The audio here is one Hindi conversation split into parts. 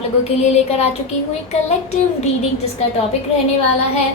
आप लोगों के लिए लेकर आ चुकी हूँ एक कलेक्टिव रीडिंग, जिसका टॉपिक रहने वाला है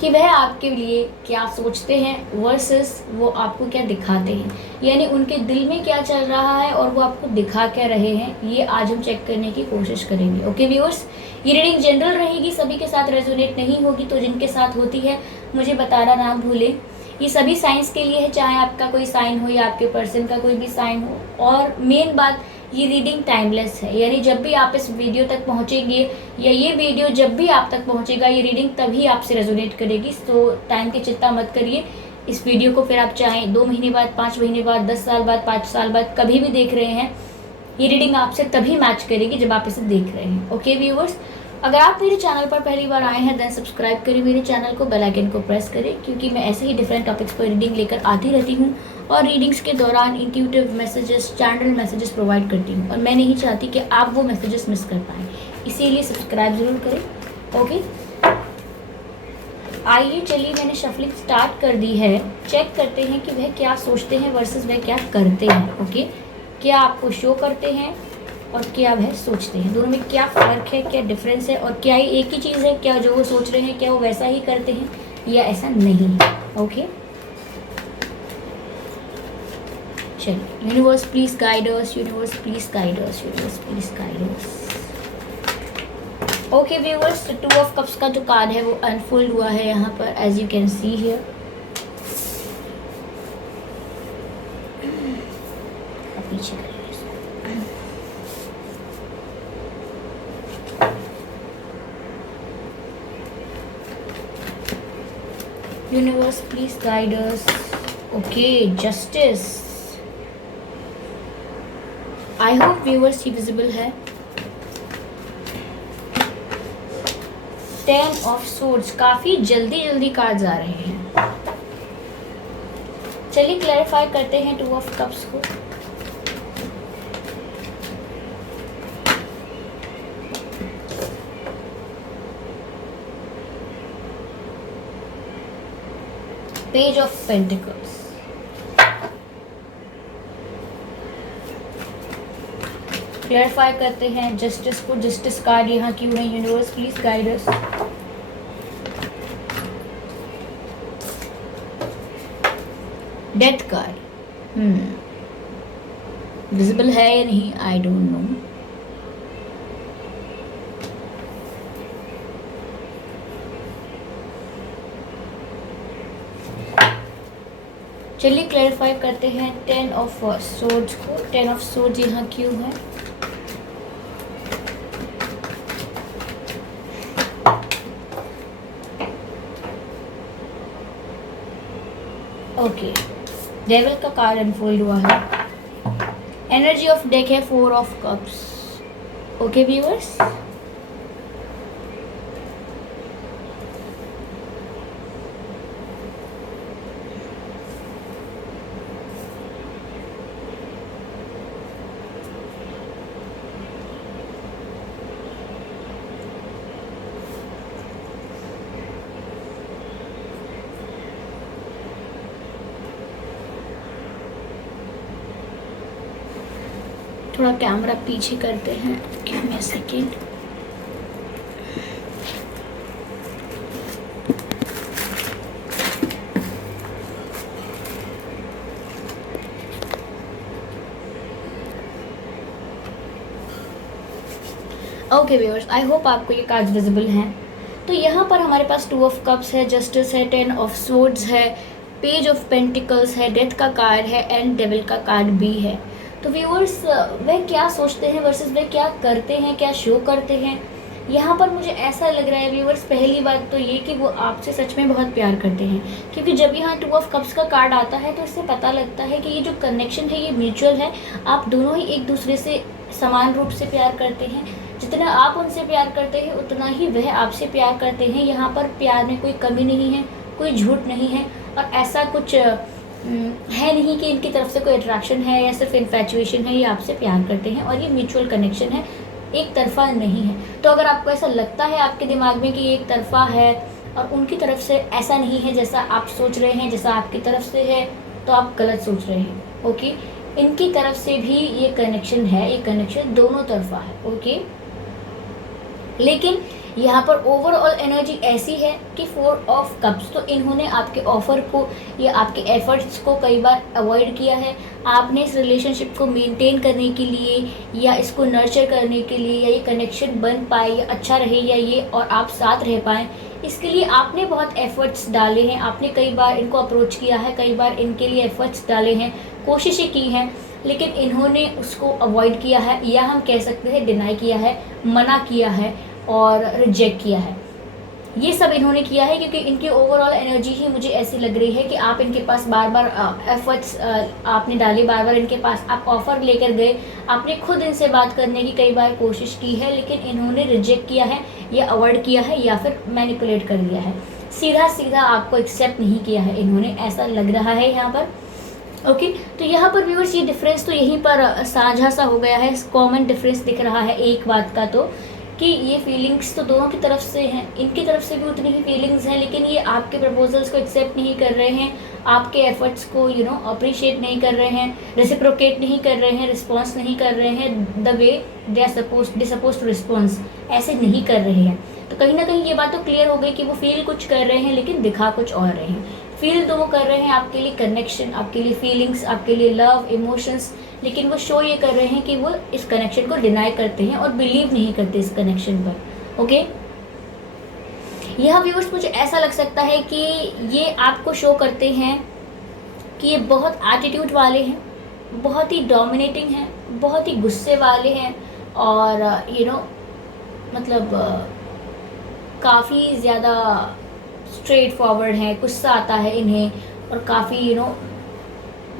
कि वह आपके लिए क्या सोचते हैं वर्सेस वो आपको क्या दिखाते हैं, यानी उनके दिल में क्या चल रहा है और वो आपको दिखा क्या रहे हैं। ये आज हम चेक करने की कोशिश करेंगे। ओके व्यूअर्स, ये रीडिंग जनरल रहेगी, सभी के साथ रेजोनेट नहीं होगी, तो जिनके साथ होती है मुझे बताना ना भूलें। ये सभी साइंस के लिए है, चाहे आपका कोई साइन हो या आपके पर्सन का कोई भी साइन हो। और मेन बात, ये रीडिंग टाइमलेस है, यानी जब भी आप इस वीडियो तक पहुंचेंगे या ये वीडियो जब भी आप तक पहुंचेगा, ये रीडिंग तभी आपसे रेजोनेट करेगी। तो टाइम की चिंता मत करिए। इस वीडियो को फिर आप चाहें 2 महीने बाद, 5 महीने बाद, 10 साल बाद, 5 साल बाद कभी भी देख रहे हैं, ये रीडिंग आपसे तभी मैच करेगी जब आप इसे देख रहे हैं। ओके व्यूअर्स, अगर आप मेरे चैनल पर पहली बार आए हैं देन सब्सक्राइब करें मेरे चैनल को, बेल आइकन को प्रेस करें, क्योंकि मैं ऐसे ही डिफरेंट टॉपिक्स पर रीडिंग लेकर आती रहती हूँ और रीडिंग्स के दौरान intuitive messages, channel messages provide करती हूँ, और मैं नहीं चाहती कि आप वो मैसेजेस मिस कर पाएँ, इसीलिए सब्सक्राइब ज़रूर करें। ओके, आइए चलिए, मैंने शफलिंग स्टार्ट कर दी है। चेक करते हैं कि वह क्या सोचते हैं वर्सेस वह क्या करते हैं। ओके, क्या आपको शो करते हैं और क्या वह सोचते हैं, दोनों में क्या फ़र्क है, क्या डिफरेंस है, और क्या ये एक ही चीज़ है, क्या जो वो सोच रहे हैं क्या वो वैसा ही करते हैं या ऐसा नहीं है। ओके, चलिए, universe please guide us, universe please guide us, universe please guide us. Okay viewers, 2 of cups का जो कार्ड है वो अनफोल्ड हुआ है यहाँ पर, as you can see here. पीछे universe please guide us. Okay, justice. I hope viewers ये विजिबल है। 10 ऑफ सोर्ड्स, काफी जल्दी कार्ड्स आ रहे हैं। चलिए क्लैरिफाई करते हैं 2 ऑफ कप्स को। पेज ऑफ पेंटिकल्स, क्लैरिफाई करते हैं जस्टिस को। जस्टिस कार्ड यहाँ क्यों है, universe please guide us. Death card visible है या नहीं, आई डोंट नो। चलिए क्लैरिफाई करते हैं 10 ऑफ सोर्ड्स को। 10 ऑफ सोर्ड्स यहाँ क्यों है, ओके, डेविल का कार्ड अनफोल्ड हुआ है। एनर्जी ऑफ डेक है 4 ऑफ कप्स। ओके व्यूअर्स, थोड़ा कैमरा पीछे करते हैं, give me a second. Okay viewers, I hope आपको ये कार्ड्स विजिबल हैं। तो यहाँ पर हमारे पास 2 ऑफ कप्स है, जस्टिस है, 10 ऑफ सोर्ड्स है, पेज ऑफ पेंटिकल्स है, डेथ का कार्ड है एंड डेविल का कार्ड भी है। तो व्यूअर्स, वह क्या सोचते हैं वर्सेस वह क्या करते हैं, क्या शो करते हैं, यहाँ पर मुझे ऐसा लग रहा है व्यूअर्स, पहली बात तो ये कि वो आपसे सच में बहुत प्यार करते हैं, क्योंकि जब यहाँ 2 ऑफ कप्स का कार्ड आता है तो इससे पता लगता है कि ये जो कनेक्शन है ये म्यूचुअल है। आप दोनों ही एक दूसरे से समान रूप से प्यार करते हैं, जितना आप उनसे प्यार करते हैं उतना ही वह आपसे प्यार करते हैं। यहाँ पर प्यार में कोई कमी नहीं है, कोई झूठ नहीं है, और ऐसा कुछ है नहीं कि इनकी तरफ से कोई अट्रैक्शन है या सिर्फ इन्फैचुएशन है। ये आपसे प्यार करते हैं और ये म्यूचुअल कनेक्शन है, एक तरफा नहीं है। तो अगर आपको ऐसा लगता है आपके दिमाग में कि ये एक तरफा है और उनकी तरफ से ऐसा नहीं है जैसा आप सोच रहे हैं, जैसा आपकी तरफ से है, तो आप गलत सोच रहे हैं। ओके, इनकी तरफ से भी ये कनेक्शन है, ये कनेक्शन दोनों तरफा है। ओके, लेकिन यहाँ पर ओवरऑल एनर्जी ऐसी है कि 4 ऑफ कप्स, तो इन्होंने आपके ऑफर को या आपके एफर्ट्स को कई बार अवॉइड किया है। आपने इस रिलेशनशिप को मेंटेन करने के लिए या इसको नर्चर करने के लिए या ये कनेक्शन बन पाए या अच्छा रहे या ये और आप साथ रह पाएँ, इसके लिए आपने बहुत एफर्ट्स डाले हैं। आपने कई बार इनको अप्रोच किया है, कई बार इनके लिए एफर्ट्स डाले हैं, कोशिशें की हैं, लेकिन इन्होंने उसको अवॉइड किया है या हम कह सकते हैं डिनाई किया है, मना किया है और रिजेक्ट किया है। ये सब इन्होंने किया है क्योंकि इनकी ओवरऑल एनर्जी ही मुझे ऐसी लग रही है कि आप इनके पास बार बार एफर्ट्स आपने डाले, बार बार इनके पास आप ऑफ़र लेकर गए, आपने खुद इनसे बात करने की कई बार कोशिश की है, लेकिन इन्होंने रिजेक्ट किया है या अवॉइड किया है या फिर मैनिपुलेट कर दिया है, सीधा सीधा आपको एक्सेप्ट नहीं किया है इन्होंने, ऐसा लग रहा है यहाँ पर। ओके, तो यहाँ पर व्यूअर्स ये डिफरेंस तो यहीं पर साझा सा हो गया है, कॉमन डिफरेंस दिख रहा है एक बात का, तो कि ये फीलिंग्स तो दोनों की तरफ से हैं, इनकी तरफ से भी उतनी ही फीलिंग्स हैं, लेकिन ये आपके प्रपोजल्स को एक्सेप्ट नहीं कर रहे हैं, आपके एफर्ट्स को अप्रिशिएट नहीं कर रहे हैं, रेसिप्रोकेट नहीं कर रहे हैं, रिस्पॉन्स नहीं कर रहे हैं the way they are suppose to response, ऐसे नहीं कर रहे हैं। तो कहीं ना कहीं ये बात तो क्लियर हो गई कि वो फील कुछ कर रहे हैं लेकिन दिखा कुछ और रहे हैं। फील तो वो कर रहे हैं आपके लिए कनेक्शन, आपके लिए फीलिंग्स, आपके लिए लव, इमोशंस, लेकिन वो शो ये कर रहे हैं कि वो इस कनेक्शन को डिनाई करते हैं और बिलीव नहीं करते इस कनेक्शन पर। ओके, यह व्यूअर्स मुझे ऐसा लग सकता है कि ये आपको शो करते हैं कि ये बहुत एटीट्यूड वाले हैं, बहुत ही डोमिनेटिंग हैं, बहुत ही गुस्से वाले हैं और मतलब काफ़ी ज़्यादा स्ट्रेट फॉरवर्ड हैं, गुस्सा आता है इन्हें और काफ़ी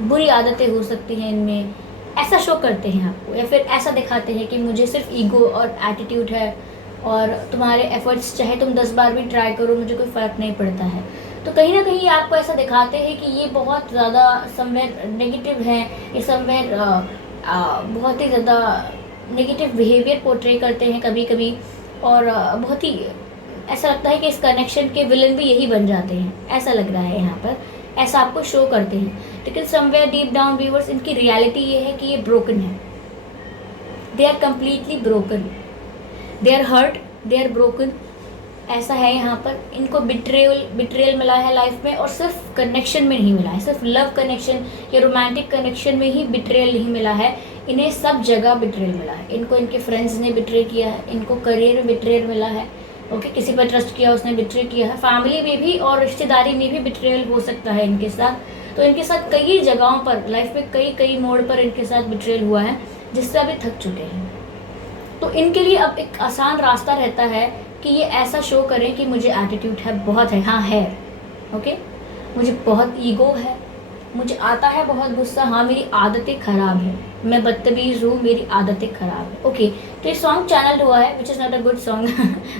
बुरी आदतें हो सकती हैं इनमें, ऐसा शो करते हैं आपको, या फिर ऐसा दिखाते हैं कि मुझे सिर्फ ईगो और एटीट्यूड है और तुम्हारे एफर्ट्स चाहे तुम 10 बार भी ट्राई करो मुझे कोई फ़र्क नहीं पड़ता है। तो कहीं ना कहीं आपको ऐसा दिखाते हैं कि ये बहुत ज़्यादा समवेयर नेगेटिव हैं, ये समवेयर बहुत ही ज़्यादा नेगेटिव बिहेवियर पोर्ट्रे करते हैं कभी कभी, और बहुत ही ऐसा लगता है कि इस कनेक्शन के विलन भी यही बन जाते हैं, ऐसा लग रहा है यहाँ पर, ऐसा आपको शो करते हैं। लेकिन समवेयर डीप डाउन व्यूअर्स इनकी रियलिटी ये है कि ये ब्रोकन है, they are completely broken, they are hurt, they are broken, ऐसा है यहाँ पर। इनको बिट्रेयल मिला है लाइफ में, और सिर्फ कनेक्शन में नहीं मिला है, सिर्फ लव कनेक्शन या रोमांटिक कनेक्शन में ही बिट्रेयल नहीं मिला है, इन्हें सब जगह बिट्रेयल मिला है। इनको इनके फ्रेंड्स ने बिट्रे किया है, इनको करियर में बिट्रेयल मिला है, ओके, किसी पर ट्रस्ट किया उसने बिट्रे किया है, फैमिली में भी और रिश्तेदारी में भी बिट्रेयल हो सकता है इनके साथ। तो इनके साथ कई जगहों पर लाइफ में कई मोड़ पर इनके साथ बिट्रेयल हुआ है, जिससे अभी थक चुके हैं। तो इनके लिए अब एक आसान रास्ता रहता है कि ये ऐसा शो करें कि मुझे एटीट्यूड है, बहुत है, हाँ है, ओके, मुझे बहुत ईगो है, मुझे आता है बहुत गुस्सा, हाँ मेरी आदतें ख़राब है, मैं बदतमीज़ हूँ, मेरी आदतें ख़राब है। ओके, तो ये सॉन्ग चैनल हुआ है which is not a good song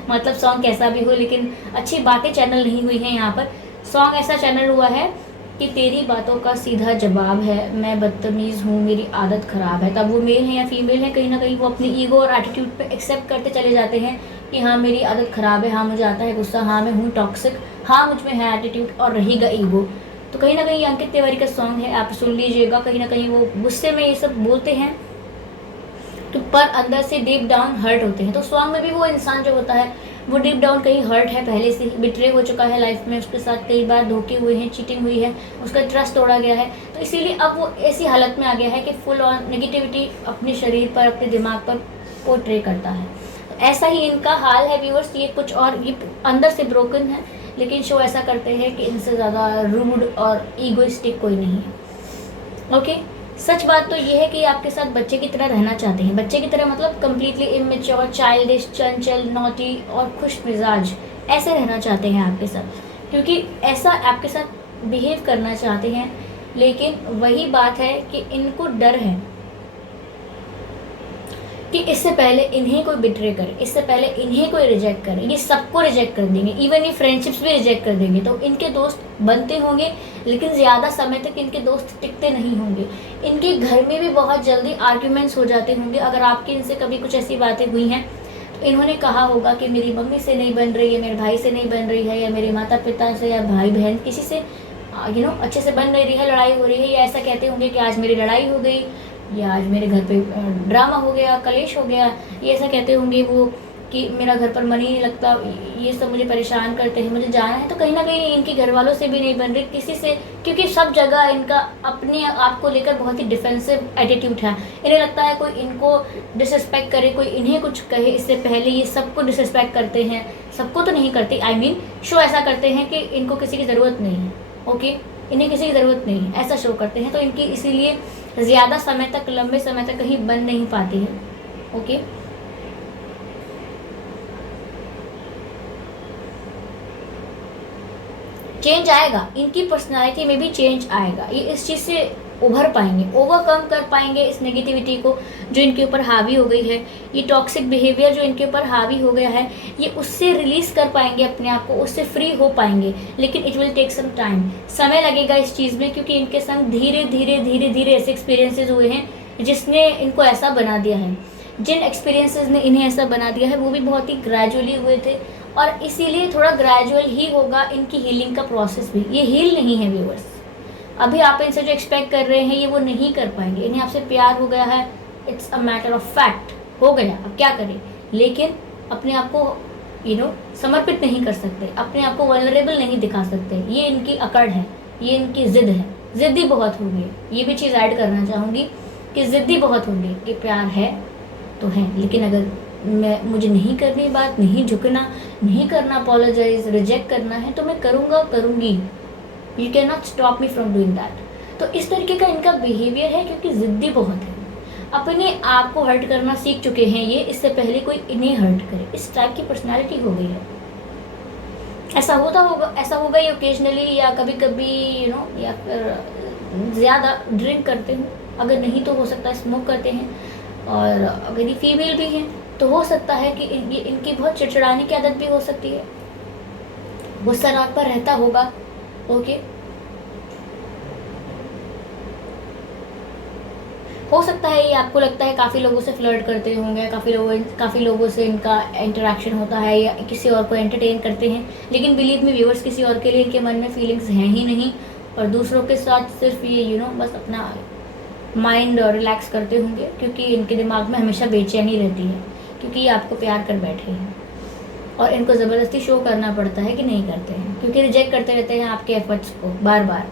मतलब सॉन्ग कैसा भी हो लेकिन अच्छी बातें चैनल नहीं हुई हैं यहाँ पर। सॉन्ग ऐसा चैनल हुआ है कि तेरी बातों का सीधा जवाब है, मैं बदतमीज़ हूँ, मेरी आदत ख़राब है। तब वो मेल हैं या फीमेल हैं, कहीं ना कहीं वो अपनी ईगो और एटीट्यूड पे एक्सेप्ट करते चले जाते हैं कि हाँ मेरी आदत ख़राब है, हाँ मुझे आता है गुस्सा, हाँ मैं हूँ टॉक्सिक, हाँ मुझ में है एटीट्यूड और रहेगा ईगो। तो कहीं ना कहीं अंकित तिवारी का सॉन्ग है, आप सुन लीजिएगा। कहीं ना कहीं वो गुस्से में ये सब बोलते हैं तो पर अंदर से डीप डाउन हर्ट होते हैं। तो सॉन्ग में भी वो इंसान जो होता है वो डीप डाउन कहीं हर्ट है, पहले से बिट्रे हो चुका है लाइफ में, उसके साथ कई बार धोखे हुए हैं, चीटिंग हुई है, उसका ट्रस्ट तोड़ा गया है। तो इसीलिए अब वो ऐसी हालत में आ गया है कि फुल ऑन नेगेटिविटी अपने शरीर पर, अपने दिमाग पर पोर्ट्रे करता है। तो ऐसा ही इनका हाल है व्यूअर्स। ये कुछ और, ये अंदर से ब्रोकन है लेकिन शो ऐसा करते हैं कि इनसे ज़्यादा रूड और ईगोइस्टिक कोई नहीं है। ओके, सच बात तो ये है कि आपके साथ बच्चे की तरह रहना चाहते हैं। बच्चे की तरह मतलब कम्प्लीटली इमेच्योर, चाइल्डिश, चंचल, नॉटी और खुश मिजाज, ऐसे रहना चाहते हैं आपके साथ, क्योंकि ऐसा आपके साथ बिहेव करना चाहते हैं। लेकिन वही बात है कि इनको डर है कि इससे पहले इन्हें कोई बिट्रे करे, इससे पहले इन्हें कोई रिजेक्ट करे, ये सबको रिजेक्ट कर देंगे, इवन ये फ्रेंडशिप्स भी रिजेक्ट कर देंगे। तो इनके दोस्त बनते होंगे लेकिन ज़्यादा समय तक इनके दोस्त टिकते नहीं होंगे। इनके घर में भी बहुत जल्दी आर्ग्यूमेंट्स हो जाते होंगे। अगर आपकी इनसे कभी कुछ ऐसी बातें हुई हैं तो इन्होंने कहा होगा कि मेरी मम्मी से नहीं बन रही है, मेरे भाई से नहीं बन रही है, या मेरे माता पिता से या भाई बहन किसी से अच्छे से बन नहीं रही है, लड़ाई हो रही है, या ऐसा कहते होंगे कि आज मेरी लड़ाई हो गई, या आज मेरे घर पे ड्रामा हो गया, कलेश हो गया, ये ऐसा कहते होंगे वो कि मेरा घर पर मन ही नहीं लगता, ये सब मुझे परेशान करते हैं, मुझे जाना है। तो कहीं ना कहीं इनके घर वालों से भी नहीं बन रही, किसी से, क्योंकि सब जगह इनका अपने आप को लेकर बहुत ही डिफेंसिव एटीट्यूड है। इन्हें लगता है कोई इनको डिसरिस्पेक्ट करे, कोई इन्हें कुछ कहे, इससे पहले ये सबको डिसरिस्पेक्ट करते हैं। सबको तो नहीं करते, आई मीन शो ऐसा करते हैं कि इनको किसी की ज़रूरत नहीं है। ओके, इन्हें किसी की ज़रूरत नहीं है, ऐसा शो करते हैं। तो इनकी इसीलिए ज़्यादा समय तक, लंबे समय तक कहीं बन नहीं पाती है। ओके, चेंज आएगा, इनकी पर्सनालिटी में भी चेंज आएगा। ये इस चीज़ से उभर पाएंगे, ओवरकम कर पाएंगे इस नेगेटिविटी को जो इनके ऊपर हावी हो गई है, ये टॉक्सिक बिहेवियर जो इनके ऊपर हावी हो गया है, ये उससे रिलीज कर पाएंगे अपने आप को, उससे फ्री हो पाएंगे। लेकिन it will take some time, समय लगेगा इस चीज़ में, क्योंकि इनके संग धीरे धीरे धीरे धीरे ऐसे एक्सपीरियंसेस हुए हैं जिसने इनको ऐसा बना दिया है। जिन एक्सपीरियंसेस ने इन्हें ऐसा बना दिया है वो भी बहुत ही ग्रेजुअली हुए थे, और इसीलिए थोड़ा ग्रेजुअल ही होगा इनकी हीलिंग का प्रोसेस भी। ये हील नहीं है व्यूअर्स, अभी आप इनसे जो एक्सपेक्ट कर रहे हैं ये वो नहीं कर पाएंगे। इन्हें आपसे प्यार हो गया है, it's a matter of fact, हो गया, अब क्या करें। लेकिन अपने आप को समर्पित नहीं कर सकते, अपने आप को वल्नरेबल नहीं दिखा सकते। ये इनकी अकड़ है, ये इनकी ज़िद है, ज़िद्दी बहुत होंगे। ये भी चीज़ ऐड करना चाहूँगी कि ज़िद्दी बहुत होंगे, कि प्यार है तो है, लेकिन अगर मुझे नहीं करनी बात, नहीं झुकना, नहीं करना, अपोलोजाइज, रिजेक्ट करना है तो मैं करूँगा, करूँगी। You can not stop me from doing that. तो इस तरीके का इनका बिहेवियर है, क्योंकि ज़िद्दी बहुत है, अपने आप को हर्ट करना सीख चुके हैं ये, इससे पहले कोई इन्हें हर्ट करे, इस टाइप की पर्सनैलिटी हो गई है। ऐसा होगा ये ओकेजनली, या कभी कभी या फिर ज़्यादा ड्रिंक करते हो, अगर नहीं तो हो सकता है स्मोक करते हैं, और अगर ये फीमेल भी हैं तो हो सकता है कि ये इनकी बहुत चिड़चिड़ाने की आदत भी हो सकती है, गुस्सा नाक पर रहता होगा। ओके, हो सकता है ये आपको लगता है काफ़ी लोगों से फ्लर्ट करते होंगे, काफ़ी लोगों से इनका इंटरेक्शन होता है, या किसी और को एंटरटेन करते हैं, लेकिन बिलीव मी व्यूअर्स, किसी और के लिए इनके मन में फीलिंग्स हैं ही नहीं, और दूसरों के साथ सिर्फ ये बस अपना माइंड रिलैक्स करते होंगे, क्योंकि इनके दिमाग में हमेशा बेचैनी रहती है, क्योंकि ये आपको प्यार कर बैठे हैं, और इनको ज़बरदस्ती शो करना पड़ता है कि नहीं करते हैं, क्योंकि रिजेक्ट करते रहते हैं आपके एफर्ट्स को बार बार।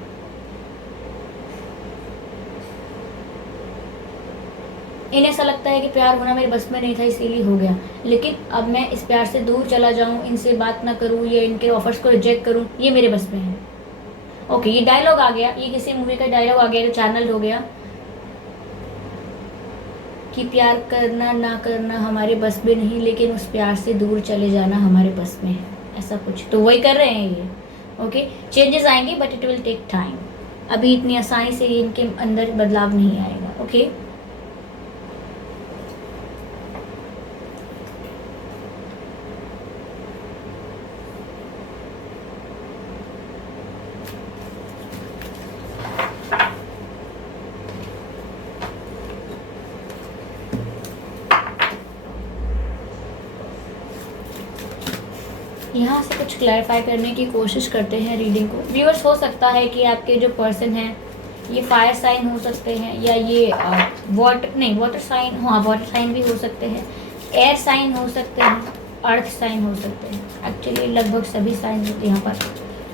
इन्हें ऐसा लगता है कि प्यार होना मेरे बस में नहीं था, इसीलिए हो गया, लेकिन अब मैं इस प्यार से दूर चला जाऊं, इनसे बात ना करूं, या इनके ऑफर्स को रिजेक्ट करूं, ये मेरे बस में है। ओके, ये डायलॉग आ गया, ये किसी मूवी का डायलॉग आ गया, जो चैनल हो गया कि प्यार करना ना करना हमारे बस में नहीं, लेकिन उस प्यार से दूर चले जाना हमारे बस में है, ऐसा कुछ। तो वही कर रहे हैं ये। ओके, चेंजेस आएंगे, but it will take time. अभी इतनी आसानी से इनके अंदर बदलाव नहीं आएगा। ओके, यहाँ से कुछ क्लैरिफाई करने की कोशिश करते हैं रीडिंग को। व्यूअर्स, हो सकता है कि आपके जो पर्सन हैं ये फायर साइन हो सकते हैं, या ये वाटर साइन, हाँ वाटर साइन भी हो सकते हैं, एयर साइन हो सकते हैं, अर्थ साइन हो सकते हैं। एक्चुअली लगभग सभी साइन यहाँ पर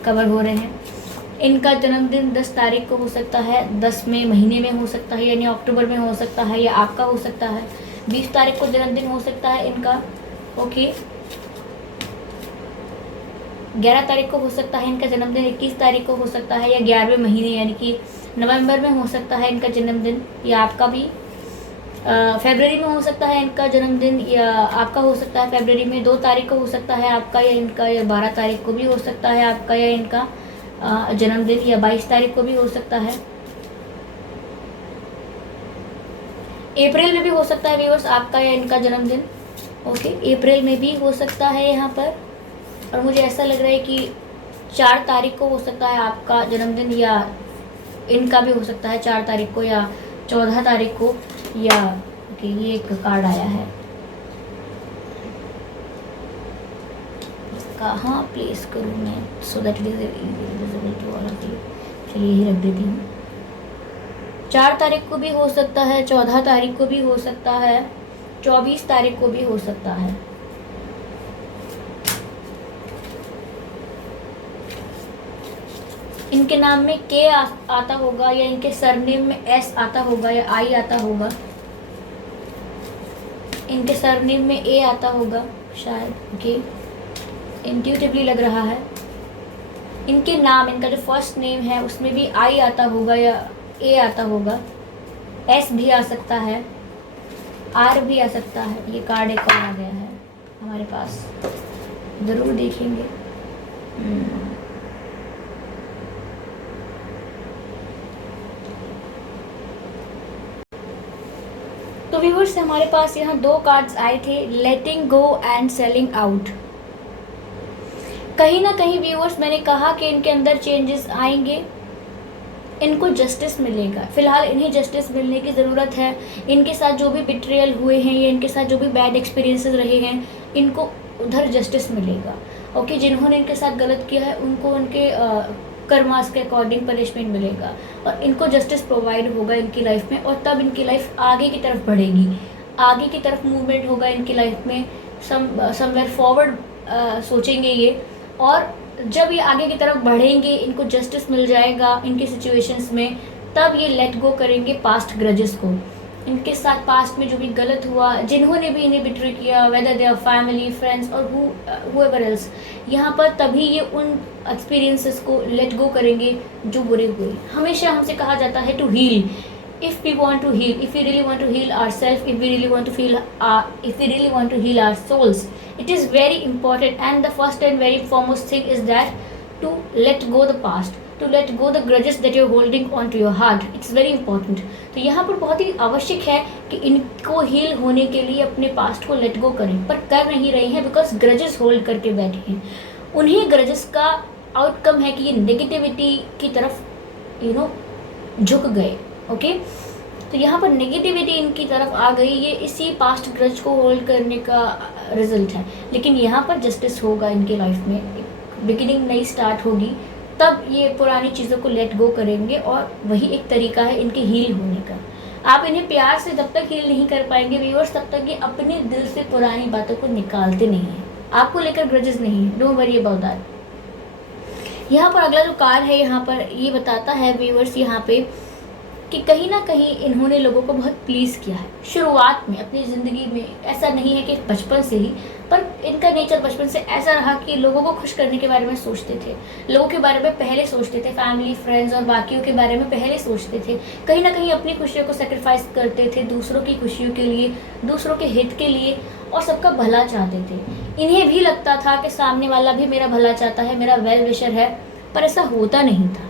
कवर हो रहे हैं। इनका जन्मदिन 10 तारीख को हो सकता है, 10वें महीने में हो सकता है, यानी अक्टूबर में हो सकता है, या आपका हो सकता है 20 तारीख को जन्मदिन हो सकता है इनका। ओके, 11 तारीख को हो सकता है इनका जन्मदिन, 21 तारीख को हो सकता है, या 11वें महीने यानी कि नवंबर में हो सकता है इनका जन्मदिन, या आपका भी फरवरी में हो सकता है इनका जन्मदिन, या आपका हो सकता है फरवरी में 2 तारीख को हो सकता है आपका या इनका, या 12 तारीख को भी हो सकता है आपका या इनका जन्मदिन, या 22 तारीख को भी हो सकता है। अप्रैल में भी हो सकता है व्यूअर्स आपका या इनका जन्मदिन। ओके, अप्रैल में भी हो सकता है यहाँ पर, और मुझे ऐसा लग रहा है कि 4 तारीख को हो सकता है आपका जन्मदिन, या इनका भी हो सकता है 4 तारीख को या 14 तारीख को, या ओके ये एक कार्ड आया है, कहाँ प्लेस करूँ मैं so that it is visible to all of you. चलिए यही रख देती हूँ। 4 तारीख को भी हो सकता है, 14 तारीख को भी हो सकता है, 24 तारीख को भी हो सकता है। इनके नाम में के आता होगा, या इनके सरनेम में एस आता होगा, या आई आता होगा। इनके सरनेम में ए आता होगा शायद, ओके, इंट्यूटिवली लग रहा है। इनके नाम, इनका जो फर्स्ट नेम है उसमें भी आई आता होगा या ए आता होगा। एस भी आ सकता है, आर भी आ सकता है। ये कार्ड एक और आ गया है हमारे पास, ज़रूर देखेंगे। तो व्यूअर्स हमारे पास यहाँ 2 कार्ड्स आए थे, लेटिंग गो एंड सेलिंग आउट। कहीं ना कहीं व्यूअर्स मैंने कहा कि इनके अंदर चेंजेस आएंगे, इनको जस्टिस मिलेगा। फिलहाल इन्हें जस्टिस मिलने की ज़रूरत है। इनके साथ जो भी बिट्रियल हुए हैं या इनके साथ जो भी बैड एक्सपीरियंसेस रहे हैं, इनको उधर जस्टिस मिलेगा। ओके, जिन्होंने इनके साथ गलत किया है उनको उनके कर्मास के अकॉर्डिंग पनिशमेंट मिलेगा और इनको जस्टिस प्रोवाइड होगा इनकी लाइफ में, और तब इनकी लाइफ आगे की तरफ बढ़ेगी, आगे की तरफ मूवमेंट होगा इनकी लाइफ में। समवेयर फॉरवर्ड सोचेंगे ये, और जब ये आगे की तरफ बढ़ेंगे, इनको जस्टिस मिल जाएगा इनके सिचुएशंस में, तब ये लेट गो करेंगे पास्ट ग्रजेस को। इनके साथ पास्ट में जो भी गलत हुआ, जिन्होंने भी इन्हें बिट्रे किया, whether they are family, friends और whoever else, यहाँ पर तभी ये उन एक्सपीरियंसेस को लेट गो करेंगे जो बुरे हुए। हमेशा हमसे कहा जाता है to heal, if we want to heal, if we really want to heal ourselves, if we really want to feel if we really want to heal our souls, it is very important, and the first and very foremost thing is that to let go the past, to let go the grudges that you're holding on to your heart. It's very important. तो यहाँ पर बहुत ही आवश्यक है कि इनको हील होने के लिए अपने पास्ट को लेट गो करें, पर कर नहीं रहे हैं बिकॉज ग्रजेस होल्ड करके बैठे हैं। उन्हीं ग्रजेस का आउटकम है कि ये नेगेटिविटी की तरफ झुक गए। ओके, तो यहाँ पर नेगेटिविटी इनकी तरफ आ गई, ये इसी पास्ट ग्रज को होल्ड करने का रिजल्ट है। लेकिन यहाँ पर जस्टिस होगा इनके लाइफ में, बिगिनिंग नई स्टार्ट होगी, तब ये पुरानी चीज़ों को लेट गो करेंगे, और वही एक तरीका है इनके हील होने का। आप इन्हें प्यार से जब तक हील नहीं कर पाएंगे व्यूअर्स, तब तक ये अपने दिल से पुरानी बातों को निकालते नहीं हैं। आपको लेकर ग्रजेस नहीं है, डोंट वरी अबाउट दैट। यहाँ पर अगला जो कार्ड है, यहाँ पर ये बताता है व्यूअर्स यहाँ पे कि कहीं ना कहीं इन्होंने लोगों को बहुत प्लीज़ किया है शुरुआत में अपनी ज़िंदगी में। ऐसा नहीं है कि बचपन से ही, पर इनका नेचर बचपन से ऐसा रहा कि लोगों को खुश करने के बारे में सोचते थे, लोगों के बारे में पहले सोचते थे, फैमिली, फ्रेंड्स और बाकियों के बारे में पहले सोचते थे। कहीं ना कहीं अपनी खुशियों को सेक्रीफाइस करते थे दूसरों की खुशियों के लिए, दूसरों के हित के लिए, और सबका भला चाहते थे। इन्हें भी लगता था कि सामने वाला भी मेरा भला चाहता है, मेरा वेल विशर है, पर ऐसा होता नहीं था।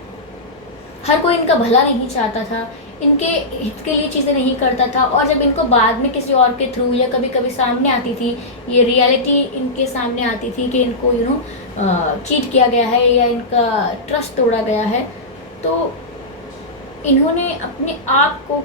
हर कोई इनका भला नहीं चाहता था, इनके हित के लिए चीज़ें नहीं करता था। और जब इनको बाद में किसी और के थ्रू या कभी कभी सामने आती थी, ये रियलिटी इनके सामने आती थी कि इनको चीट किया गया है या इनका ट्रस्ट तोड़ा गया है, तो इन्होंने अपने आप को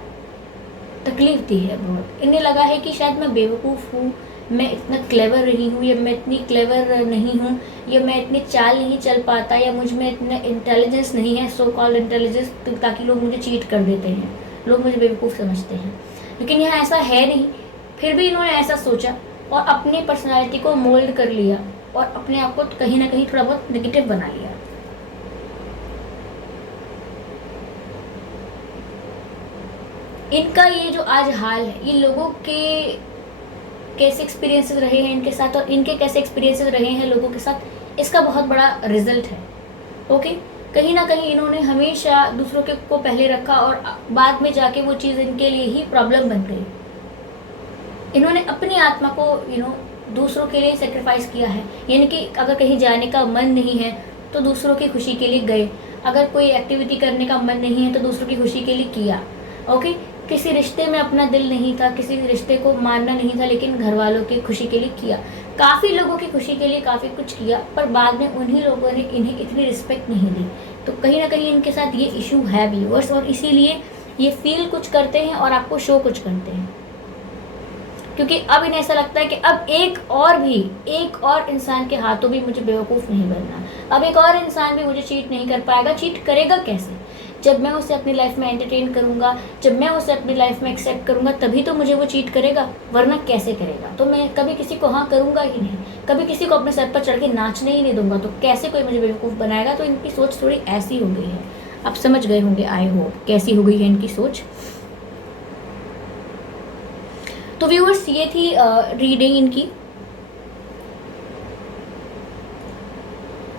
तकलीफ़ दी है बहुत। इन्हें लगा है कि शायद मैं बेवकूफ़ हूँ, मैं इतना क्लेवर रही हूँ, या मैं इतनी क्लेवर नहीं हूँ, या मैं इतनी चाल नहीं चल पाता, या मुझ में इतना इंटेलिजेंस नहीं है, सो कॉल्ड इंटेलिजेंस, ताकि लोग मुझे चीट कर देते हैं, लोग मुझे बेवकूफ़ समझते हैं। लेकिन यहाँ ऐसा है नहीं। फिर भी इन्होंने ऐसा सोचा और अपनी पर्सनैलिटी को मोल्ड कर लिया और अपने आप को कहीं ना कहीं थोड़ा बहुत नेगेटिव बना लिया। इनका ये जो आज हाल है, ये लोगों के कैसे एक्सपीरियंसेस रहे हैं इनके साथ, और इनके कैसे एक्सपीरियंसेस रहे हैं लोगों के साथ, इसका बहुत बड़ा रिजल्ट है। ओके, कहीं ना कहीं इन्होंने हमेशा दूसरों के को पहले रखा, और बाद में जाके वो चीज़ इनके लिए ही प्रॉब्लम बन गई। इन्होंने अपनी आत्मा को दूसरों के लिए सेक्रीफाइस किया है। यानी कि अगर कहीं जाने का मन नहीं है तो दूसरों की खुशी के लिए गए, अगर कोई एक्टिविटी करने का मन नहीं है तो दूसरों की खुशी के लिए किया। ओके, किसी रिश्ते में अपना दिल नहीं था, किसी रिश्ते को मानना नहीं था, लेकिन घर वालों की खुशी के लिए किया। काफ़ी लोगों की खुशी के लिए काफ़ी कुछ किया, पर बाद में उन्हीं लोगों ने इन्हें इतनी रिस्पेक्ट नहीं दी। तो कहीं ना कहीं इनके साथ ये इशू है व्यूअर्स, और इसीलिए ये फील कुछ करते हैं और आपको शो कुछ करते हैं। क्योंकि अब इन्हें ऐसा लगता है कि अब एक और इंसान के हाथों भी मुझे बेवकूफ़ नहीं बनना, अब एक और इंसान भी मुझे चीट नहीं कर पाएगा। चीट करेगा कैसे? जब मैं उसे अपनी लाइफ में एंटरटेन करूँगा, जब मैं उसे अपनी लाइफ में एक्सेप्ट करूँगा, तभी तो मुझे वो चीट करेगा, वरना कैसे करेगा? तो मैं कभी किसी को हाँ करूँगा ही नहीं, कभी किसी को अपने सर पर चढ़ के नाचने ही नहीं दूंगा, तो कैसे कोई मुझे बेवकूफ़ बनाएगा? तो इनकी सोच थोड़ी ऐसी हो गई है। आप समझ गए होंगे, आई होप, कैसी हो गई है इनकी सोच। तो व्यूअर्स, ये थी रीडिंग इनकी।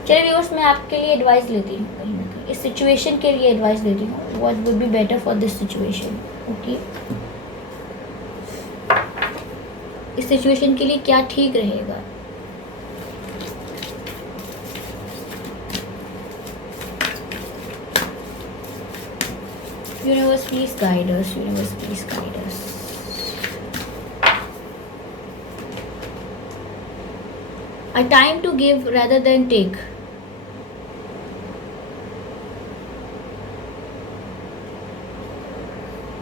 चलिए व्यूअर्स, मैं आपके लिए एडवाइस लेती हूँ, कहीं ना कहीं इस सिचुएशन के लिए एडवाइस देती हूँ। What would be better for this situation? Okay, इस सिचुएशन के लिए क्या ठीक रहेगा? Universe please guide us, universe please guide us. A time to give rather than take.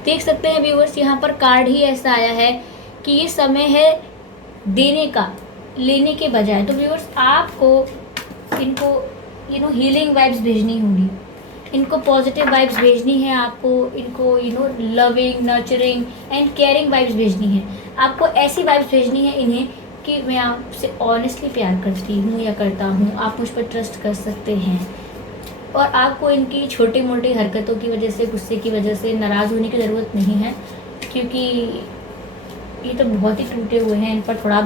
देख सकते हैं व्यूअर्स, यहाँ पर कार्ड ही ऐसा आया है कि ये समय है देने का, लेने के बजाय। तो व्यूअर्स, आपको इनको हीलिंग वाइब्स भेजनी होंगी, इनको पॉजिटिव वाइब्स भेजनी है, आपको इनको loving, nurturing and caring vibes भेजनी है। आपको ऐसी वाइब्स भेजनी है इन्हें कि मैं आपसे ऑनेस्टली प्यार करती हूँ या करता हूँ, आप मुझ पर ट्रस्ट कर सकते हैं, और आपको इनकी छोटी मोटी हरकतों की वजह से, गुस्से की वजह से नाराज़ होने की ज़रूरत नहीं है, क्योंकि ये तो बहुत ही टूटे हुए हैं। इन पर थोड़ा,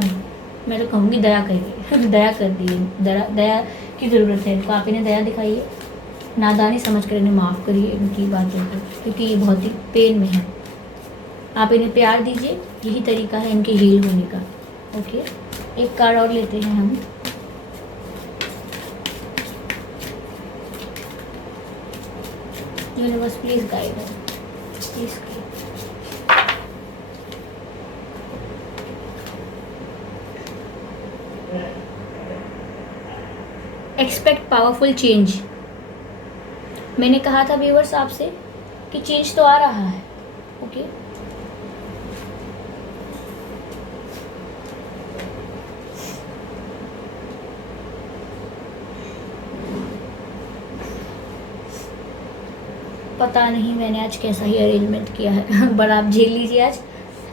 मैं तो कहूँगी, दया करिए, दया कर दिए, दया की ज़रूरत है इनको। आप इन्हें दया दिखाइए, नादानी समझ कर इन्हें माफ़ करिए इनकी बातों को, क्योंकि ये बहुत ही पेन में है। आप इन्हें प्यार दीजिए, यही तरीका है इनके हील होने का। ओके, एक कार्ड और लेते हैं हम। Universe please guide us, please guide. Expect powerful change. मैंने कहा था व्यूअर्स आपसे कि चेंज तो आ रहा है। ओके, पता नहीं मैंने आज कैसा ही अरेंजमेंट किया है बट आप झेल लीजिए आज।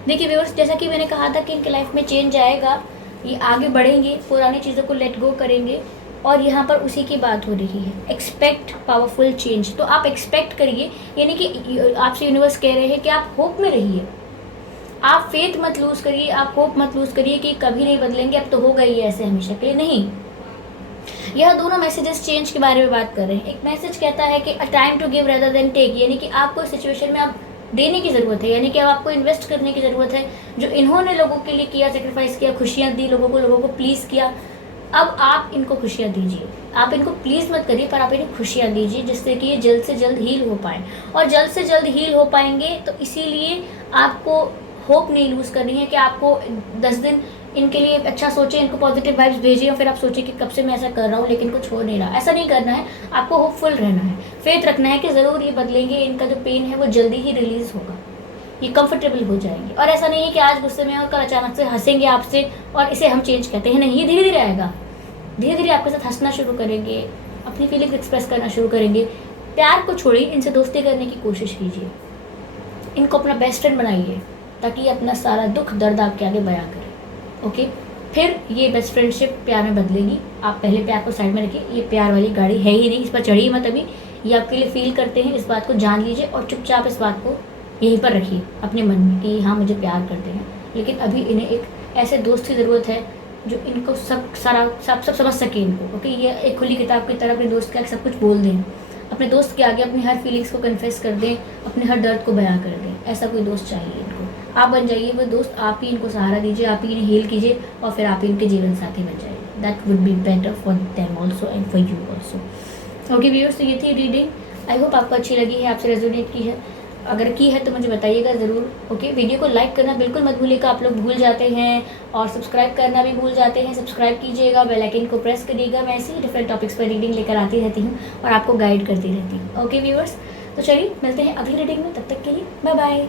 देखिए व्यूअर्स, जैसा कि मैंने कहा था कि इनके लाइफ में चेंज आएगा, ये आगे बढ़ेंगे, पुरानी चीज़ों को लेट गो करेंगे, और यहाँ पर उसी की बात हो रही है, एक्सपेक्ट पावरफुल चेंज। तो आप एक्सपेक्ट करिए, यानी कि आपसे यूनिवर्स कह रहे हैं कि आप होप में रहिए, आप फेथ मत लूज करिए, आप होप मत लूज करिए कि कभी नहीं बदलेंगे, अब तो हो गई है ऐसे हमेशा के लिए। नहीं, यह दोनों मैसेजेस चेंज के बारे में बात कर रहे हैं। एक मैसेज कहता है कि a time to give rather than take, यानी कि आपको इस सिचुएशन में अब देने की ज़रूरत है, यानी कि अब आपको इन्वेस्ट करने की ज़रूरत है। जो इन्होंने लोगों के लिए किया, सेक्रीफाइस किया, खुशियाँ दी, लोगों को प्लीज़ किया, अब आप इनको खुशियाँ दीजिए। आप इनको प्लीज़ मत करिए, पर आप इन्हें खुशियाँ दीजिए, जिससे कि ये जल्द से जल्द हील हो पाएँ। और जल्द से जल्द हील हो पाएंगे तो इसीलिए आपको होप नहीं लूज़ करनी है कि आपको 10 दिन इनके लिए अच्छा सोचें, इनको पॉजिटिव वाइब्स भेजिए, और फिर आप सोचिए कि कब से मैं ऐसा कर रहा हूँ लेकिन कुछ हो नहीं रहा। ऐसा नहीं करना है, आपको होपफुल रहना है, फेथ रखना है कि ज़रूर ये बदलेंगे, इनका जो पेन है वो जल्दी ही रिलीज़ होगा, ये कंफर्टेबल हो जाएंगे। और ऐसा नहीं है कि आज गुस्से में और कल अचानक से हंसेंगे आपसे और इसे हम चेंज कहते हैं, नहीं, ये धीरे धीरे आएगा। धीरे धीरे आपके साथ हंसना शुरू करेंगे, अपनी फीलिंग्स एक्सप्रेस करना शुरू करेंगे। प्यार को छोड़िए, इनसे दोस्ती करने की कोशिश कीजिए, इनको अपना बेस्ट फ्रेंड बनाइए, ताकि ये अपना सारा दुख दर्द आपके आगे बयां करें। ओके, फिर ये बेस्ट फ्रेंडशिप प्यार में बदलेगी। आप पहले प्यार को साइड में रखिए, ये प्यार वाली गाड़ी है ही नहीं, इस पर चढ़िए मत अभी। ये आपके लिए फील करते हैं, इस बात को जान लीजिए, और चुपचाप इस बात को यहीं पर रखिए अपने मन में कि हाँ मुझे प्यार करते हैं, लेकिन अभी इन्हें एक ऐसे दोस्त की ज़रूरत है जो इनको सब समझ सके इनको। ओके, ये एक खुली किताब की तरह अपने दोस्त के आगे सब कुछ बोल दें, अपने दोस्त के आगे अपनी हर फीलिंग्स को कन्फेस कर दें, अपने हर दर्द को बयां कर दें। ऐसा कोई दोस्त चाहिए इनको, आप बन जाइए वो दोस्त, आप ही इनको सहारा दीजिए, आप ही इन्हें हील कीजिए, और फिर आप ही इनके जीवन साथी बन जाइए। That would be better for them also and for you also. Okay viewers, तो ये थी रीडिंग। आई होप आपको अच्छी लगी है, आपसे रेजोनेट की है। अगर की है तो मुझे बताइएगा ज़रूर। ओके, वीडियो को लाइक करना बिल्कुल मत भूलिएगा, आप लोग भूल जाते हैं, और सब्सक्राइब करना भी भूल जाते हैं। सब्सक्राइब कीजिएगा, बेल आइकन को प्रेस करिएगा। मैं ऐसे ही डिफरेंट टॉपिक्स पर रीडिंग लेकर आती रहती हूँ और आपको गाइड करती रहती हूँ। ओके व्यूअर्स, तो चलिए मिलते हैं अगली रीडिंग में, तब तक के लिए बाय बाय।